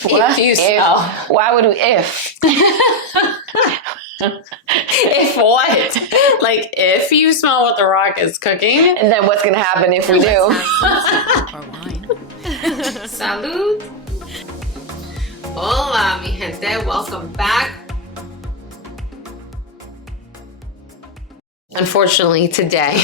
If you smell. Why would we, if? If what? Like, if you smell what The Rock is cooking? And then what's going to happen if we do? Or wine. Salud. Hola, mi gente. Welcome back. Unfortunately, today,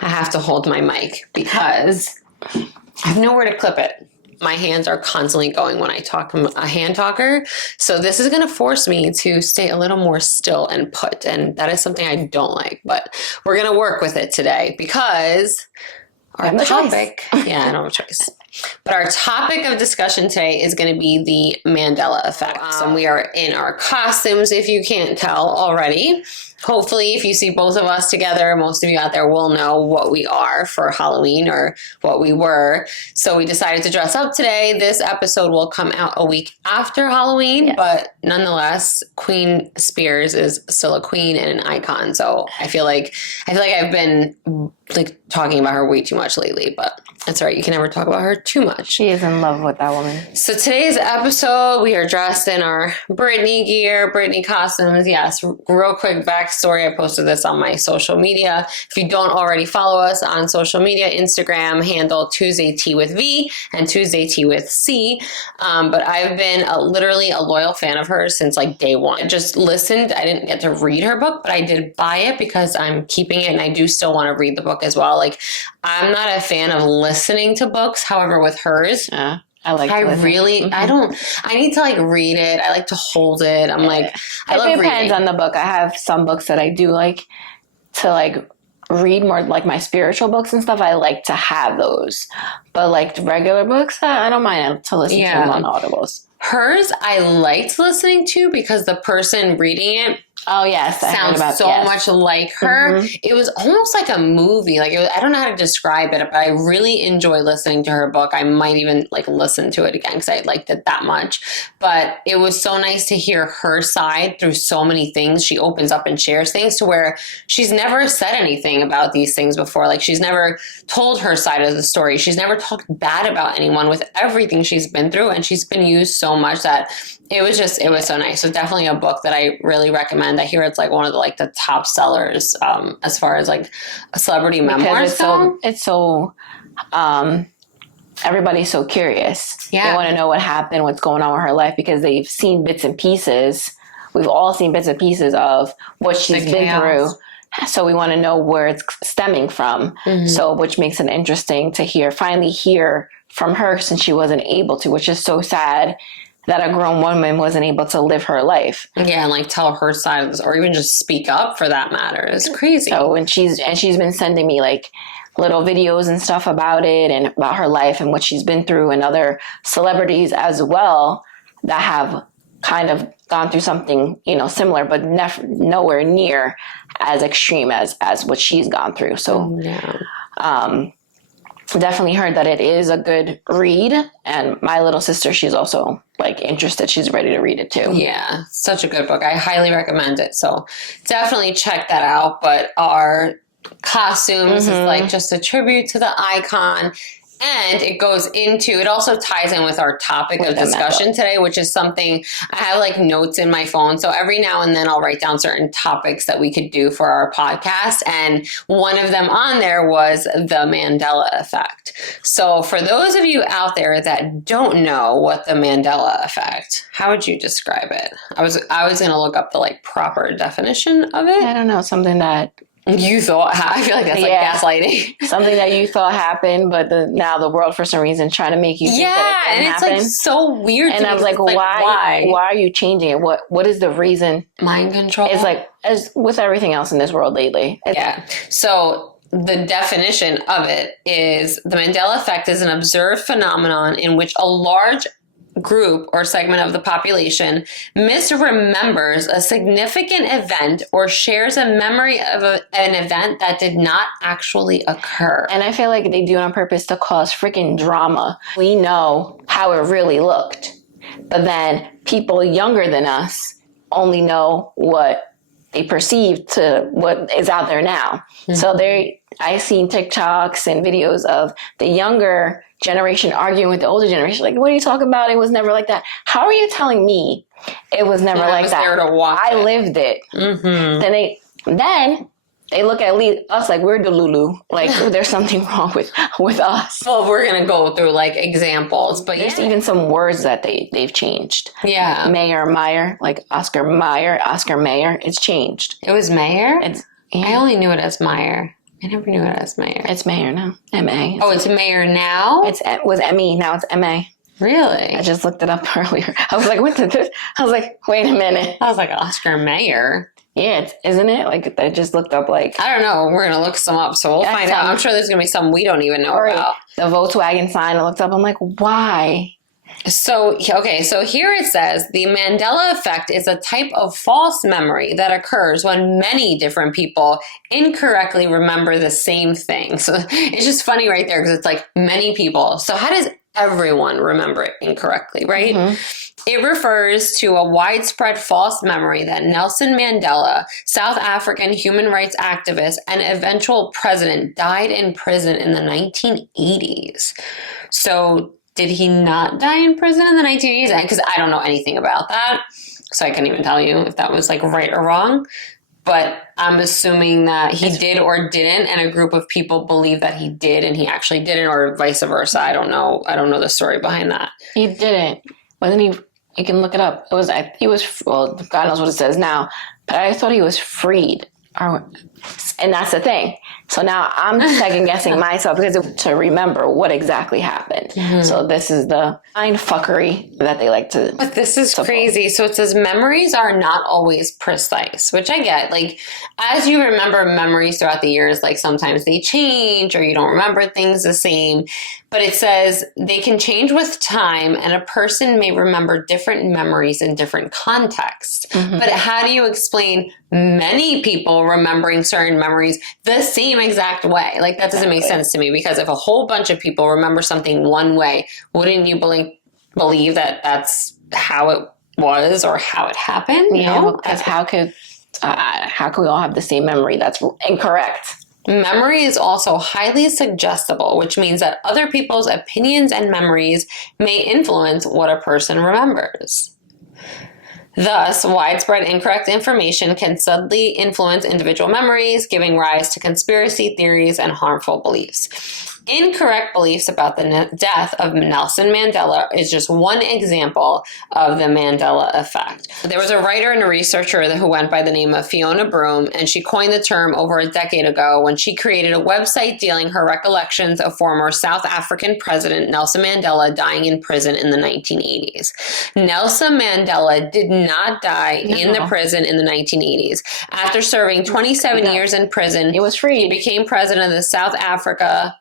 I have to hold my mic because I have nowhere to clip it. My hands are constantly going when I talk. I'm a hand talker. So this is going to force me to stay a little more still and put. And that is something I don't like. But we're going to work with it today because our topic... Yeah, I don't have a choice. But our topic of discussion today is going to be the Mandela Effect. And we are in our costumes, if you can't tell already. Hopefully, if you see both of us together, most of you out there will know what we are for Halloween or what we were. So we decided to dress up today. This episode will come out a week after Halloween, yes. But nonetheless, Queen Spears is still a queen and an icon. So I feel like I've been talking about her way too much lately, but that's all right. You can never talk about her too much. She is in love with that woman. So today's episode, we are dressed in our Britney gear, Britney costumes. Yes, real quick backstory. I posted this on my social media. If you don't already follow us on social media, Instagram handle Tuesday Tea with V and Tuesday Tea with C. But I've been literally a loyal fan of hers since like day one. I just listened. I didn't get to read her book, but I did buy it because I'm keeping it and I do still want to read the book as well. Like, I'm not a fan of listening to books. However, with hers, I need to like read it. I like to hold it. I love reading. It depends on the book. I have some books that I do like to like read more, like my spiritual books and stuff. I like to have those, but like regular books, I don't mind to listen to them on audibles. Hers, I liked listening to because the person reading it sounds much like her. Mm-hmm. It was almost like a movie. Like I don't know how to describe it, but I really enjoy listening to her book. I might even like listen to it again because I liked it that much. But it was so nice to hear her side through so many things. She opens up and shares things to where she's never said anything about these things before. Like she's never told her side of the story. She's never talked bad about anyone with everything she's been through. And she's been used so much that it was so nice. So definitely a book that I really recommend. I hear it's like one of the top sellers as far as like celebrity memoirs go. It's so everybody's so curious. Yeah. They want to know what happened, what's going on with her life because they've seen bits and pieces. We've all seen bits and pieces of what she's been through. So we want to know where it's stemming from. Mm-hmm. So which makes it interesting to finally hear from her since she wasn't able to, which is so sad that a grown woman wasn't able to live her life. Yeah, and like tell her side of this, or even just speak up for that matter. It's crazy. So she's been sending me like little videos and stuff about it and about her life and what she's been through, and other celebrities as well that have kind of gone through something, similar, but nowhere near as extreme as what she's gone through. So, definitely heard that it is a good read, and my little sister, she's also like interested. She's ready to read it too. Yeah, such a good book. I highly recommend it. So definitely check that out. But our costumes is like just a tribute to the icon. And it also ties in with our topic of discussion today, which is something I have like notes in my phone. So every now and then I'll write down certain topics that we could do for our podcast. And one of them on there was the Mandela Effect. So for those of you out there that don't know what the Mandela Effect, how would you describe it? I was going to look up the like proper definition of it. I don't know, something that you thought, I feel like that's like gaslighting. Something that you thought happened, but now the world, for some reason, trying to make you think that it didn't happen. And it's like so weird. And I was like, why are you changing it? What is the reason? Mind control. It's like, as with everything else in this world lately. So the definition of it is the Mandela Effect is an observed phenomenon in which a large group or segment of the population misremembers a significant event or shares a memory of an event that did not actually occur. And I feel like they do it on purpose to cause freaking drama. We know how it really looked, but then people younger than us only know what they perceive to what is out there now. Mm-hmm. So I've seen TikToks and videos of the younger generation arguing with the older generation. Like, what are you talking about? It was never like that. How are you telling me it was never like that? There to watch I lived it. Mm-hmm. Then they look at us like we're Delulu. Like there's something wrong with us. Well, we're going to go through like examples, but there's even some words that they've changed. Yeah. Meyer, like Oscar Mayer, it's changed. It was Mayer? Yeah. I only knew it as Meyer. I never knew it as Mayer. It's Mayer now. M-A. Oh, it's Mayer now? It was M-E, now it's M-A. Really? I just looked it up earlier. I was like, what did this? I was like, wait a minute. I was like, Oscar Mayer. Yeah, isn't it? Like, I just looked up, like... I don't know. We're going to look some up, so we'll find out. I'm sure there's going to be some we don't even know about. The Volkswagen sign, I looked up. I'm like, why? So here it says, the Mandela Effect is a type of false memory that occurs when many different people incorrectly remember the same thing. So it's just funny right there because it's like many people. So how does everyone remember it incorrectly, right? Mm-hmm. It refers to a widespread false memory that Nelson Mandela, South African human rights activist and eventual president, died in prison in the 1980s. So did he not die in prison in the 1980s? Because I don't know anything about that, so I couldn't even tell you if that was like right or wrong. But I'm assuming that he did or didn't, and a group of people believe that he did and he actually didn't, or vice versa. I don't know the story behind that. He didn't. Wasn't he? You can look it up. He was, well, God knows what it says now, but I thought he was freed. And that's the thing. So now I'm second guessing myself because to remember what exactly happened. Mm-hmm. So this is the mind fuckery that they like to. But this is crazy. So it says memories are not always precise, which I get. Like, as you remember memories throughout the years, like sometimes they change or you don't remember things the same. But it says they can change with time and a person may remember different memories in different contexts. Mm-hmm. But how do you explain many people remembering certain memories the same exact way? Like, that doesn't make sense to me, because if a whole bunch of people remember something one way, wouldn't you believe that that's how it was or how it happened? You know? Because how could we all have the same memory? That's incorrect. Memory is also highly suggestible, which means that other people's opinions and memories may influence what a person remembers. Thus, widespread incorrect information can subtly influence individual memories, giving rise to conspiracy theories and harmful beliefs. Incorrect beliefs about the death of Nelson Mandela is just one example of the Mandela Effect. There was a writer and a researcher who went by the name of Fiona Broome, and she coined the term over a decade ago when she created a website dealing her recollections of former South African President Nelson Mandela dying in prison in the 1980s. Nelson Mandela did not die in the prison in the 1980s. After serving 27 years in prison, he was free. He became president of South Africa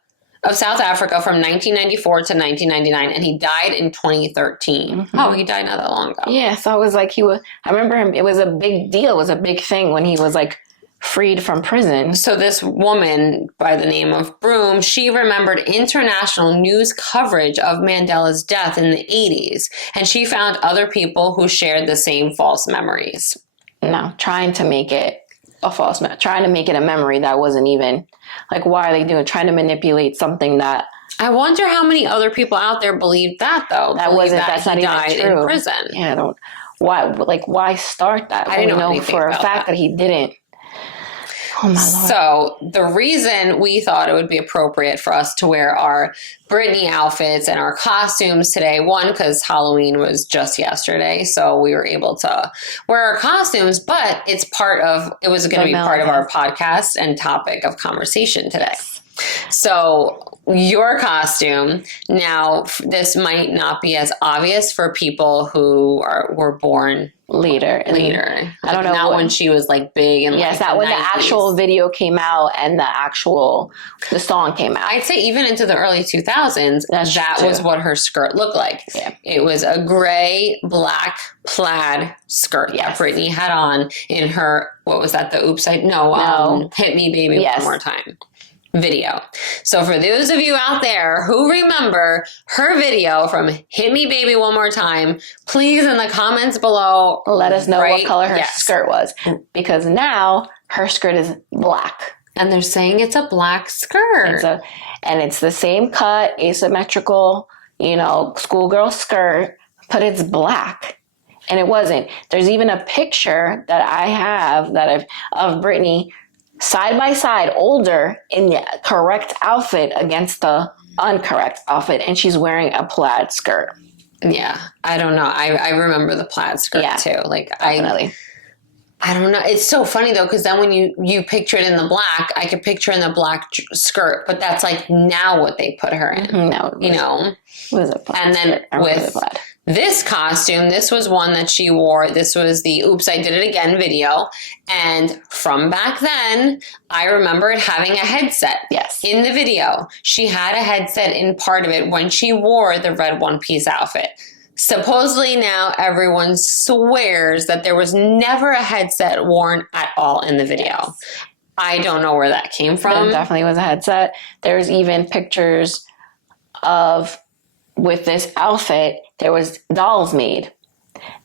from 1994 to 1999, and he died in 2013. Mm-hmm. Oh, he died not that long ago. Yeah, so it was like I remember him, it was a big deal. It was a big thing when he was like freed from prison. So this woman by the name of Broome, she remembered international news coverage of Mandela's death in the 80s, and she found other people who shared the same false memories. No, trying to make it trying to make it a memory that wasn't even, like, why are they doing, trying to manipulate something that. I wonder how many other people out there believed that, though. That's not even true. In prison. Yeah, why start that? I didn't know for a fact that he didn't. Oh my Lord. So the reason we thought it would be appropriate for us to wear our Britney outfits and our costumes today, one, because Halloween was just yesterday, so we were able to wear our costumes, but it was going to be part of our podcast and topic of conversation today. So your costume, now this might not be as obvious for people who were born later. I don't know. Not when she was like big and yes, not when the actual video came out and the song came out. I'd say even into the early 2000s, that was what her skirt looked like. Yeah. It was a gray, black plaid skirt that Britney had on in her, what was that? The Oops, Hit Me Baby One More Time video. So for those of you out there who remember her video from Hit Me Baby One More Time, please in the comments below let us know what color her skirt was, because now her skirt is black. And they're saying it's a black skirt. And it's the same cut, asymmetrical, schoolgirl skirt, but it's black. And it wasn't. There's even a picture that I have of Brittany side by side, older, in the correct outfit against the incorrect outfit, and she's wearing a plaid skirt. Yeah, I don't know. I remember the plaid skirt too. Like, definitely. I don't know. It's so funny though, because then when you picture it in the black, I could picture in the black skirt, but that's like now what they put her in. Mm-hmm. It was a plaid and then skirt. with this costume, this was one that she wore. This was the Oops, I Did It Again video. And from back then, I remember it having a headset. Yes. In the video, she had a headset in part of it when she wore the red one-piece outfit. Supposedly now everyone swears that there was never a headset worn at all in the video. Yes. I don't know where that came from. There definitely was a headset. There's even pictures of, with this outfit, there was dolls made.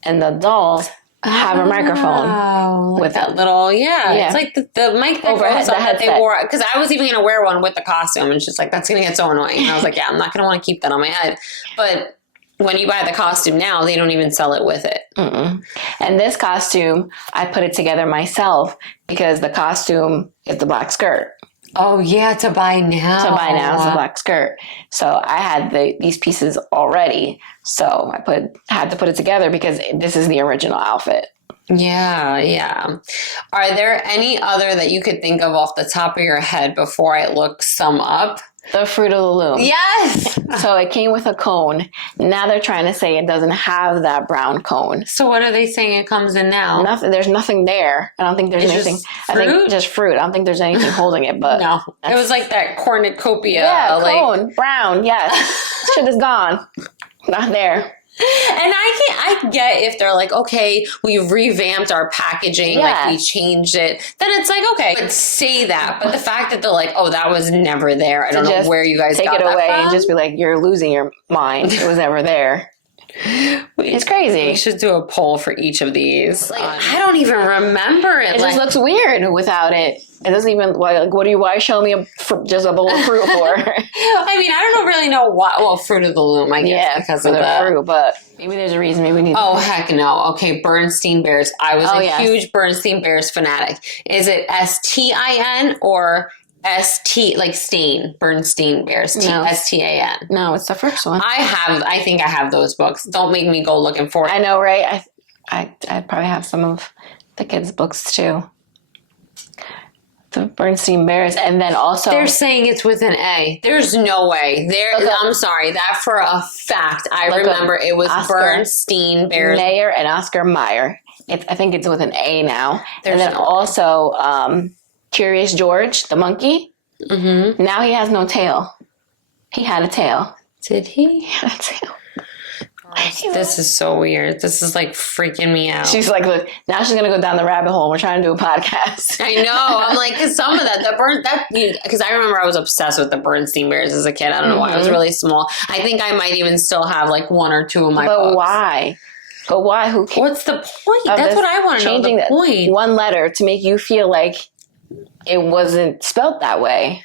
And the dolls have a microphone. With that little, it's like the mic that goes on that they wore. Because I was even going to wear one with the costume. And she's like, that's going to get so annoying. And I was like, yeah, I'm not going to want to keep that on my head. But when you buy the costume now, they don't even sell it with it. Mm-mm. And this costume, I put it together myself because the costume is the black skirt. Oh, yeah, to buy now. It's a black skirt. So I had these pieces already. So I had to put it together because this is the original outfit. Yeah. Are there any other that you could think of off the top of your head before I look some up? The Fruit of the Loom. Yes! So it came with a cone. Now they're trying to say it doesn't have that brown cone. So what are they saying it comes in now? Nothing. There's nothing there. I don't think there's anything. I think just fruit. I don't think there's anything holding it. But no, it was like that cornucopia. Yeah, cone, brown. Yes, shit is gone. Not there. And I get if they're like, okay, we've revamped our packaging, like we changed it, then it's like, okay, but say that. But the fact that they're like, oh, that was never there. I don't know where you guys got that from. Take it away and just be like, you're losing your mind. It was never there. It's crazy. We should do a poll for each of these. Like, I don't even remember it. It just looks weird without it. It doesn't even, like, why show me just a bowl of fruit for? I mean, I don't really know why. Well, Fruit of the Loom, I guess, because of the fruit, but maybe there's a reason. Maybe we need. Oh, heck no. Okay, Bernstein Bears. I was a huge Bernstein Bears fanatic. Is it STIN or ST, like Stain, Bernstein Bears, STAN? No, it's the first one. I think I have those books. Don't make me go looking for it. I know, right? I probably have some of the kids' books too. The Bernstein Bears, and then also they're saying it's with an A. There's no way. I'm sorry. That for a fact, I remember it was Oscar Bernstein Bears. Mayer and Oscar Mayer. I think it's with an A now. And then also Curious George, the monkey. Mm-hmm. Now he has no tail. He had a tail. Did he? He had a tail. This is so weird. This is like freaking me out. She's like, look, now she's gonna go down the rabbit hole. We're trying to do a podcast. I know. I'm like, cause some of because I remember I was obsessed with the Bernstein Bears as a kid. I don't know why. I was really small. I think I might even still have like one or two of my books. But why? Who cares? What's the point? That's what I want to know. The point. One letter to make you feel like it wasn't spelt that way.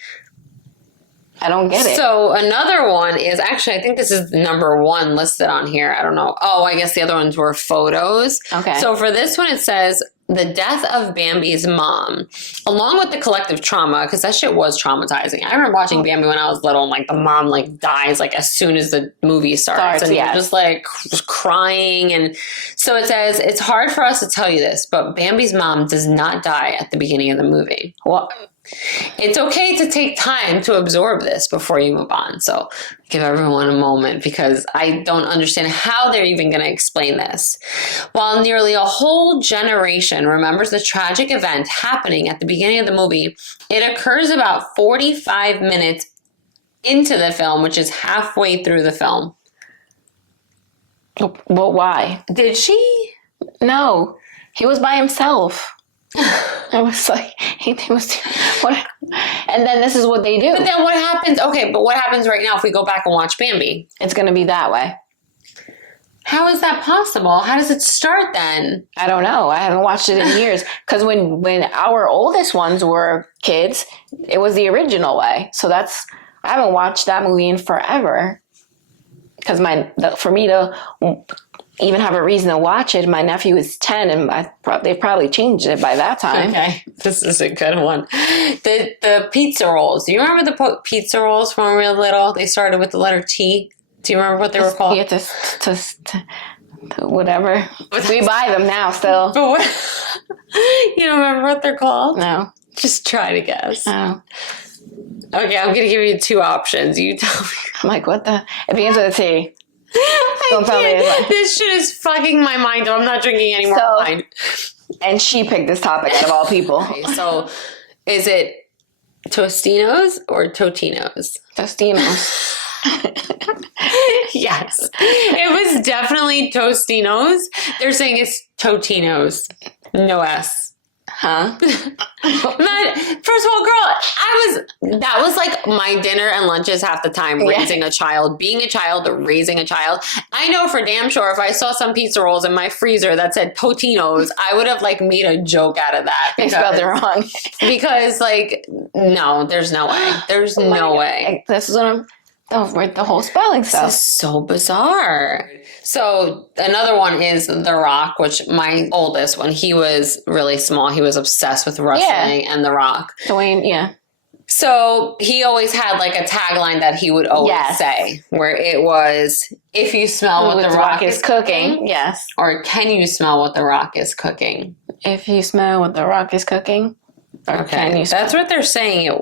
I don't get it. So another one is actually, I think this is number one listed on here. I don't know. Oh, I guess the other ones were photos. Okay. So for this one, it says the death of Bambi's mom, along with the collective trauma, because that shit was traumatizing. I remember watching Bambi when I was little, and like the mom like dies like as soon as the movie starts and you're just like crying. And so it says, it's hard for us to tell you this, but Bambi's mom does not die at the beginning of the movie. Well, it's okay to take time to absorb this before you move on. So give everyone a moment because I don't understand how they're even going to explain this. While nearly a whole generation remembers the tragic event happening at the beginning of the movie, it occurs about 45 minutes into the film, which is halfway through the film. Well, why? Did she? No, he was by himself. I was like, what? And then this is what they do. But then what happens? Okay, but what happens right now if we go back and watch Bambi? It's going to be that way. How is that possible? How does it start then? I don't know. I haven't watched it in years. Because when our oldest ones were kids, it was the original way. So I haven't watched that movie in forever. Because for me to even have a reason to watch it, my nephew is 10, and they probably changed it by that time. Okay, this is a good one. The pizza rolls. Do you remember the pizza rolls from when we were little? They started with the letter T. Do you remember what they were called? Yeah, whatever. We buy them now still. But what? You don't remember what they're called? No. Just try to guess. No. Okay, I'm going to give you 2 options. You tell me. I'm like, what the? It begins with a T. Don't tell me. This shit is fucking my mind up. I'm not drinking any more wine. And she picked this topic out of all people. Okay, so is it Tostinos or Totinos? Tostinos. Yes. It was definitely Tostinos. They're saying it's Totinos. No S. Huh? But first of all, girl, that was like my dinner and lunches half the time, raising a child, being a child, raising a child. I know for damn sure if I saw some pizza rolls in my freezer that said Totinos, I would have like made a joke out of that. They spelled it wrong. Because like, no, there's no way. There's no way. This is what the whole spelling stuff. This is so bizarre. So another one is The Rock, which my oldest, when he was really small, he was obsessed with wrestling and The Rock. Dwayne, yeah. So he always had like a tagline that he would always say, where it was, if you smell what the rock is cooking. Yes. Or can you smell what the rock is cooking? If you smell what the rock is cooking. Or can you smell? That's what they're saying.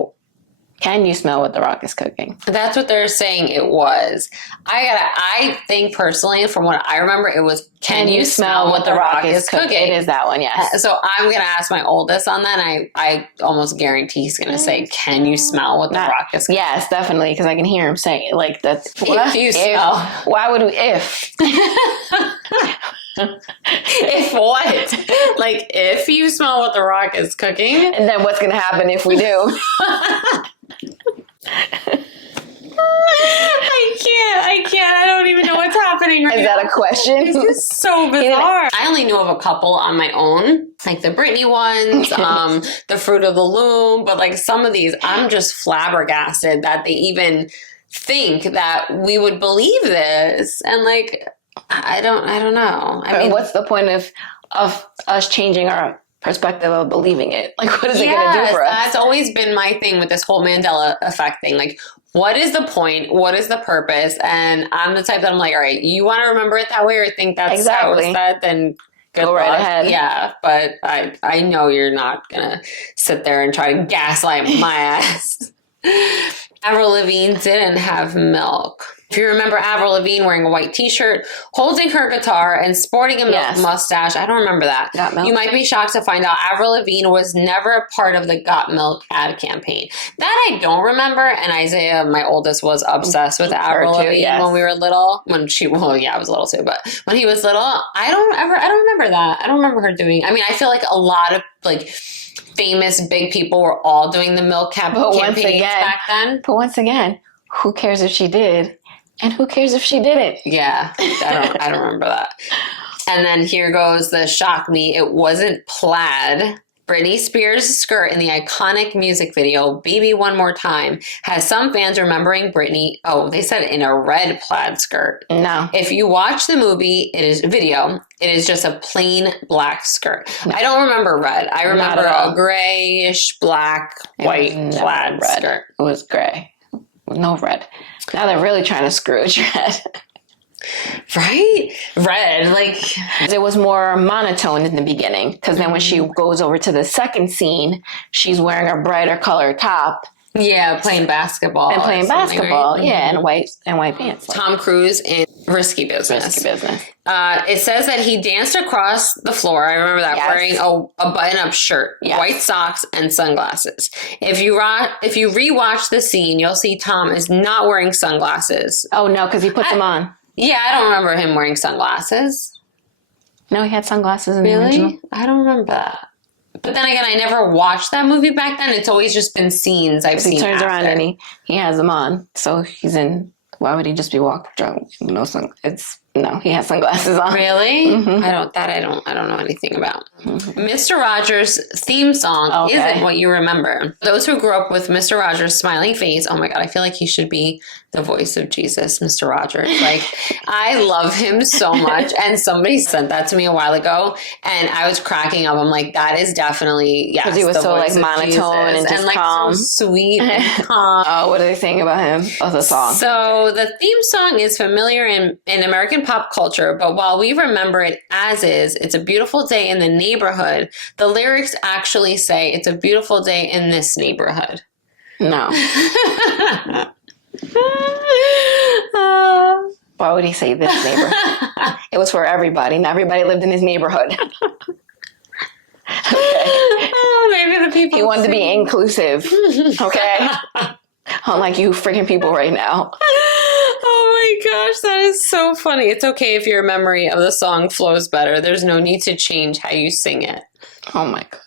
Can you smell what the rock is cooking? That's what they're saying it was. I think personally, from what I remember, it was, can you smell what the rock is cooking? It is that one, yes. So I'm going to ask my oldest on that, and I almost guarantee he's going to say, can you smell what the rock is cooking? Yes, definitely, because I can hear him saying it. Like, that's... If you smell. Why would we... If... If what? Like, if you smell what the rock is cooking? And then what's going to happen if we do? I can't. I don't even know what's happening right now. Is that a question? This is so bizarre. I only knew of a couple on my own, like the Britney ones, the Fruit of the Loom, but like some of these, I'm just flabbergasted that they even think that we would believe this. And like, I don't know. I mean, what's the point of us changing our perspective of believing it? Like, what is it going to do for us? That's always been my thing with this whole Mandela Effect thing. Like, what is the point? What is the purpose? And I'm the type that I'm like, all right, you want to remember it that way or think that's how it's said, then go right ahead. Yeah, but I know you're not going to sit there and try to gaslight my ass. Avril Lavigne didn't have milk. If you remember Avril Lavigne wearing a white t-shirt, holding her guitar, and sporting a milk mustache. I don't remember that. Got Milk. You might be shocked to find out Avril Lavigne was never a part of the Got Milk ad campaign. That I don't remember, and Isaiah, my oldest, was obsessed with Avril Lavigne when we were little. I was little too, but when he was little, I don't remember that. I don't remember her doing, I mean, I feel like a lot of, like, famous big people were all doing the milk campaigns back then. But once again, who cares if she did? And who cares if she didn't? Yeah, I don't remember that. And then here goes the shock me. It wasn't plaid. Britney Spears' skirt in the iconic music video, Baby One More Time, has some fans remembering Britney, they said in a red plaid skirt. No. If you watch the movie, it is just a plain black skirt. No. I don't remember red. I remember a grayish, black, white plaid skirt. It was gray. No red. Now they're really trying to screw with red. Right? Red, like... It was more monotone in the beginning, because then when she goes over to the second scene, she's wearing a brighter color top. Yeah, playing basketball. And playing basketball, right? Yeah, and white pants. Tom Cruise in Risky Business. It says that he danced across the floor, I remember that, wearing a button-up shirt, white socks, and sunglasses. If you rewatch the scene, you'll see Tom is not wearing sunglasses. Oh, no, because he put them on. Yeah, I don't remember him wearing sunglasses. No, he had sunglasses in the original. I don't remember that. But then again, I never watched that movie back then. It's always just been scenes I've seen. He turns around and he has them on. So he's in. Why would he just be walking drunk? No sunglasses. No, he has sunglasses on. Really? Mm-hmm. I don't know anything about. Mr. Rogers' theme song isn't what you remember. Those who grew up with Mr. Rogers' smiling face, oh my God, I feel like he should be the voice of Jesus, Mr. Rogers. Like, I love him so much. And somebody sent that to me a while ago, and I was cracking up. I'm like, that is definitely, yes. Because he was so like monotone and just like calm. so sweet and calm. Oh, what are they saying about him? Oh, the song. So the theme song is familiar in American pop culture, but while we remember it as is, it's a beautiful day in the neighborhood, the lyrics actually say it's a beautiful day in this neighborhood. No. Why would he say this neighborhood? It was for everybody. Not everybody lived in his neighborhood. Maybe the people. He wanted to be inclusive. Okay? Unlike you freaking people right now. Oh my gosh, that is so funny. It's okay if your memory of the song flows better. There's no need to change how you sing it. Oh my God.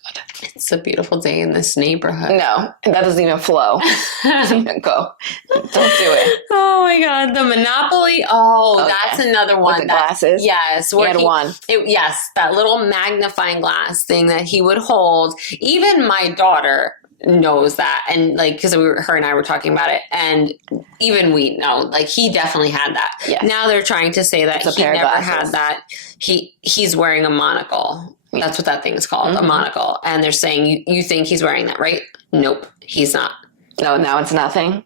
It's a beautiful day in this neighborhood. No, that doesn't even flow. Doesn't even go. Don't do it. Oh my God. The Monopoly. Oh, that's another one. With the glasses? Yes. He had one. Yes, that little magnifying glass thing that he would hold. Even my daughter knows that, and like, because her and I were talking about it, and even we know, like, he definitely had that. Yes. Now they're trying to say that he never had that. He's wearing a monocle. That's what that thing is called, a monocle. And they're saying, you think he's wearing that, right? Nope, he's not. No, now it's nothing.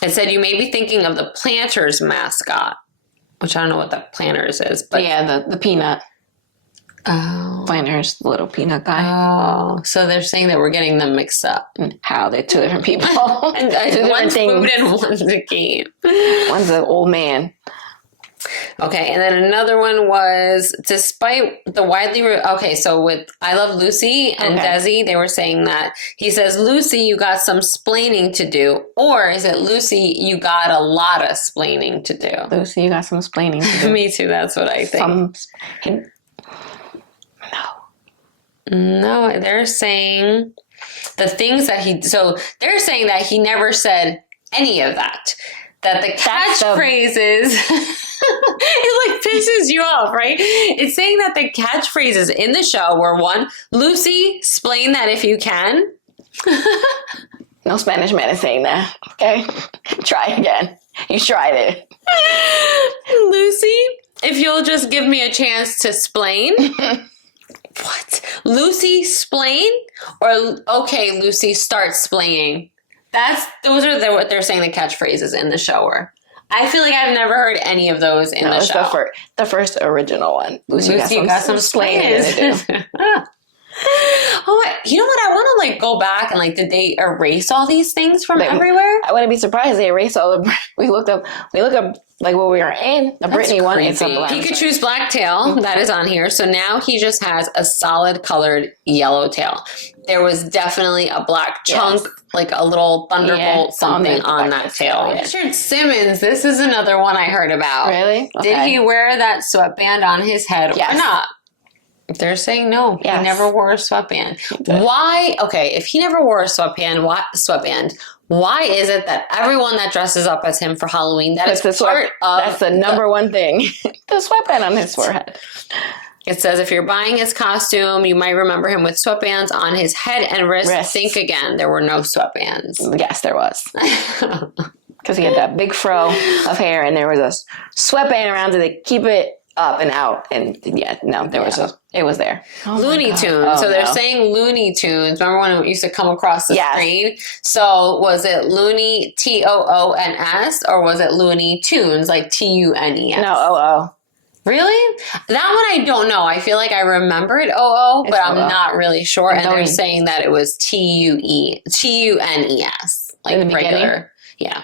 It said you may be thinking of the Planters mascot, which I don't know what that Planters is, but yeah, the peanut. Oh. Planters, the little peanut guy. Oh, so they're saying that we're getting them mixed up. How? They're two different people. And one's food and one's a game. One's an old man. Okay, and then another one was, despite the widely... so with I Love Lucy and Desi, they were saying that he says, Lucy, you got some splaining to do. Or is it, Lucy, you got a lot of splaining to do? Lucy, you got some splaining to do. Me too, that's what I think. No, they're saying the things that he... So they're saying that he never said any of that. That the catchphrases... It like pisses you off, right? It's saying that the catchphrases in the show were, one, Lucy, explain that if you can. No Spanish man is saying that. Okay? Try again. You tried it. Lucy, if you'll just give me a chance to explain. What? Lucy, explain? Or, okay, Lucy, start splaying. Those are what they're saying the catchphrases in the show were. I feel like I've never heard any of those in the show. The first original one. Lucy got some splaining. Oh, you know what? I want to like go back and like, did they erase all these things from everywhere? I wouldn't be surprised they erased all the. We looked up like what we were in. The Britney one is on the left. Pikachu's black tail that is on here. So now he just has a solid colored yellow tail. There was definitely a black chunk, like a little thunderbolt something on that tail. Richard Simmons, this is another one I heard about. Really? Okay. Did he wear that sweatband on his head or not? They're saying no. Yes. He never wore a sweatband. Why? Okay, if he never wore a sweatband, why is it that everyone that dresses up as him for Halloween, that's the number one thing. The sweatband on his forehead. It says if you're buying his costume, you might remember him with sweatbands on his head and wrists. Think again, there were no sweatbands. Yes, there was. Because he had that big fro of hair and there was a sweatband around it to keep it up and out. And it was there. Oh Looney Tunes. So they're saying Looney Tunes. Remember when it used to come across the screen? So was it Looney, Toons, or was it Looney Tunes, like Tunes? No, OO. Really? That one I don't know. I feel like I remember it but I'm not really sure. And they're saying that it was Tunes, like in the regular. Yeah.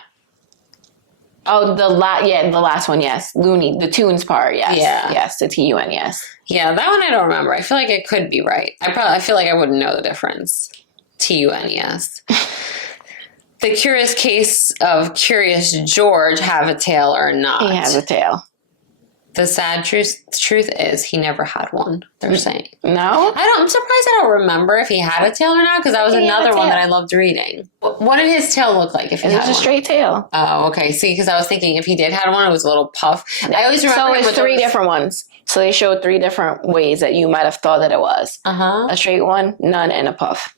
Oh, the last one, yes. Looney, the Tunes part, yes. Yeah. Yes, the TUN, yes. Yeah, that one I don't remember. I feel like it could be right. I feel like I wouldn't know the difference. TUNES. The Curious Case of Curious George, have a tail or not? He has a tail. The sad truth is he never had one, they're saying. No? I'm surprised I don't remember if he had a tail or not, because that was another one that I loved reading. What did his tail look like if he had one? It was a straight tail. Oh, okay. See, because I was thinking if he did have one, it was a little puff. I always remember. So it's three different ones. So they showed 3 different ways that you might have thought that it was. A straight one, none, and a puff.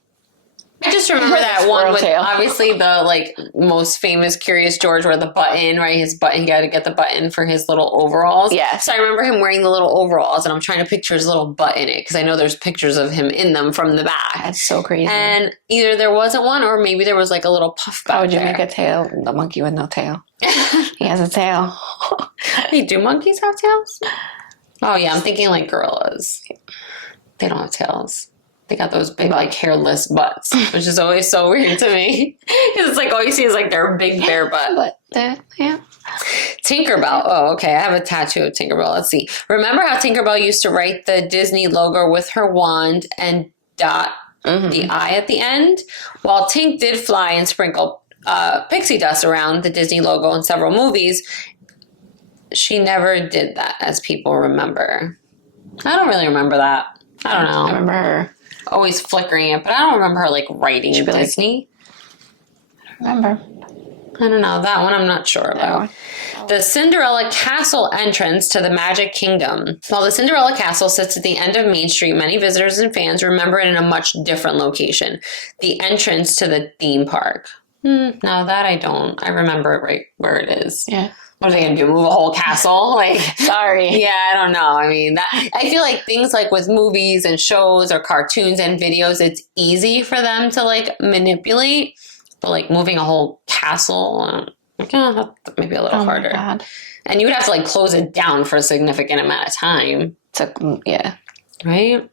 I just remember that one with tail. obviously the like most famous Curious George where the button, right? His button, he got to get the button for his little overalls. Yeah. So I remember him wearing the little overalls, and I'm trying to picture his little butt in it because I know there's pictures of him in them from the back. That's so crazy. And either there wasn't one or maybe there was like a little puff back. How would you there. make a tail? The monkey with no tail. He has a tail. Hey, do monkeys have tails? Oh yeah, I'm thinking like gorillas. They don't have tails. They got those big, like, hairless butts, which is always so weird to me. Because it's like all you see is like their big bare butt. Yeah. Tinkerbell. Oh, okay. I have a tattoo of Tinkerbell. Let's see. Remember how Tinkerbell used to write the Disney logo with her wand and dot the I at the end? While Tink did fly and sprinkle pixie dust around the Disney logo in several movies, she never did that, as people remember. I don't really remember that. I don't know. I remember her. Always flickering it, but I don't remember her like writing Disney. I remember. I don't know. That one I'm not sure about. The Cinderella Castle entrance to the Magic Kingdom. While the Cinderella Castle sits at the end of Main Street, many visitors and fans remember it in a much different location. The entrance to the theme park. No, that I don't. I remember it right where it is. Yeah. What are they going to do? Move a whole castle? Like, sorry. Yeah, I don't know. I mean, I feel like things like with movies and shows or cartoons and videos, it's easy for them to like manipulate. But like moving a whole castle, maybe a little harder. God. And you would have to like close it down for a significant amount of time. Yeah. Right?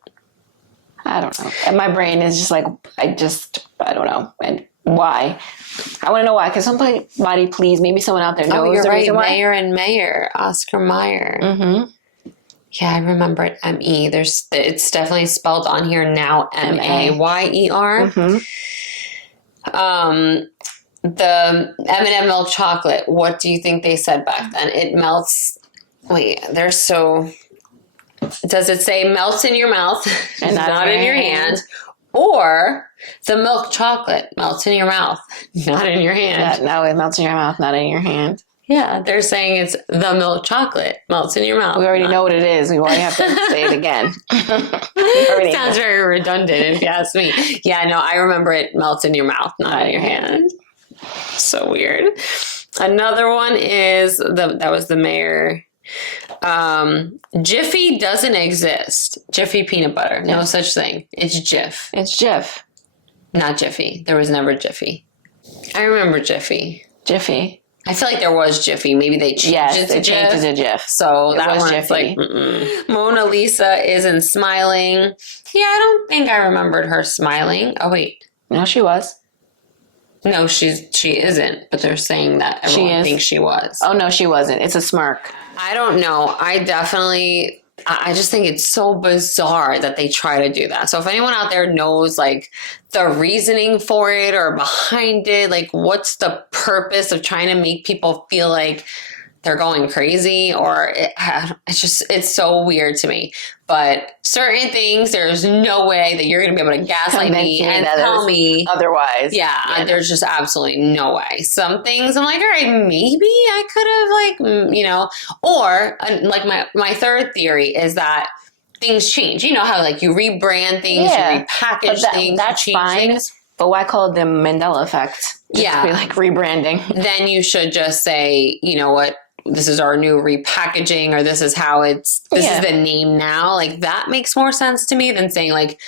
I don't know. And my brain is just like, I don't know. And why? I want to know why. Because somebody please, maybe someone out there knows. Oh, you're right. Reason why. Mayer and Mayer. Oscar Mayer. Yeah, I remember it. M-E. It's definitely spelled on here now. M-A-Y-E-R. The M&M milk chocolate. What do you think they said back then? It melts. Wait, they're so. Does it say melts in your mouth and not in your hand? Or the milk chocolate melts in your mouth, not in your hand. No, it melts in your mouth, not in your hand. Yeah, they're saying it's the milk chocolate melts in your mouth. We already know what it is. We won't have to say it again. Sounds very redundant if you ask me. Yeah, no, I remember it melts in your mouth, not in your hand. So weird. Another one is, that was the mayor. Jiffy doesn't exist. Jiffy peanut butter. No such thing. It's Jif. It's Jif. Not Jiffy. There was never Jiffy. I remember Jiffy. Jiffy. I feel like there was Jiffy. Maybe they changed it to they changed it to Jif. So that was one's Jiffy. like, Mona Lisa isn't smiling. Yeah, I don't think I remembered her smiling. Oh, wait. No, she was. No, she isn't. But they're saying that everyone thinks she was. Oh, no, she wasn't. It's a smirk. I don't know. I just think it's so bizarre that they try to do that. So if anyone out there knows like the reasoning for it or behind it, like what's the purpose of trying to make people feel like they're going crazy, or it's so weird to me. But certain things, there's no way that you're going to be able to gaslight me and tell me otherwise. Yeah, there's just absolutely no way. Some things I'm like, all right, maybe I could have or like my third theory is that things change. You know how like you rebrand things, you repackage things, that's change fine. things. But why call it the Mandela Effect? Just to be like rebranding. Then you should just say, you know what? This is our new repackaging, or this is how this is the name now. Like that makes more sense to me than saying like,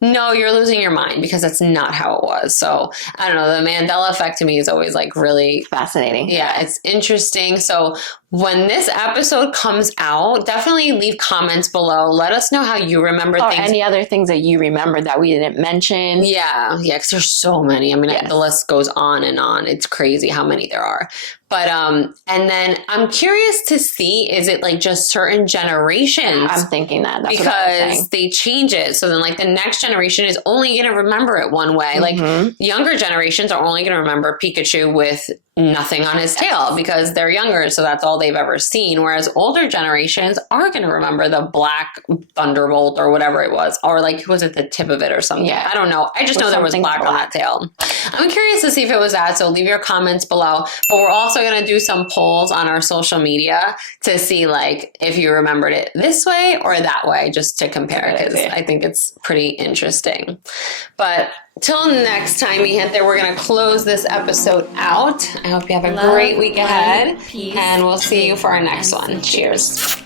no, you're losing your mind, because that's not how it was. So I don't know. The Mandela Effect to me is always like really fascinating. Yeah, it's interesting. So when this episode comes out, definitely leave comments below. Let us know how you remember things. Any other things that you remember that we didn't mention. Yeah, because there's so many. I mean, the list goes on and on. It's crazy how many there are. But, and then I'm curious to see, is it like just certain generations? I'm thinking that's because what I was saying. they change it. So then like the next generation generation is only going to remember it one way. Like younger generations are only going to remember Pikachu with nothing on his tail because they're younger, so that's all they've ever seen. Whereas older generations are going to remember the black Thunderbolt or whatever it was, or like was it the tip of it or something? Yeah. I don't know. I just know there was black on that tail. I'm curious to see if it was that, so leave your comments below. But we're also going to do some polls on our social media to see like if you remembered it this way or that way, just to compare, because I think it's pretty interesting. But till next time, mi gente, we're going to close this episode out. I hope you have a great week ahead, and we'll see you for our next one. Cheers.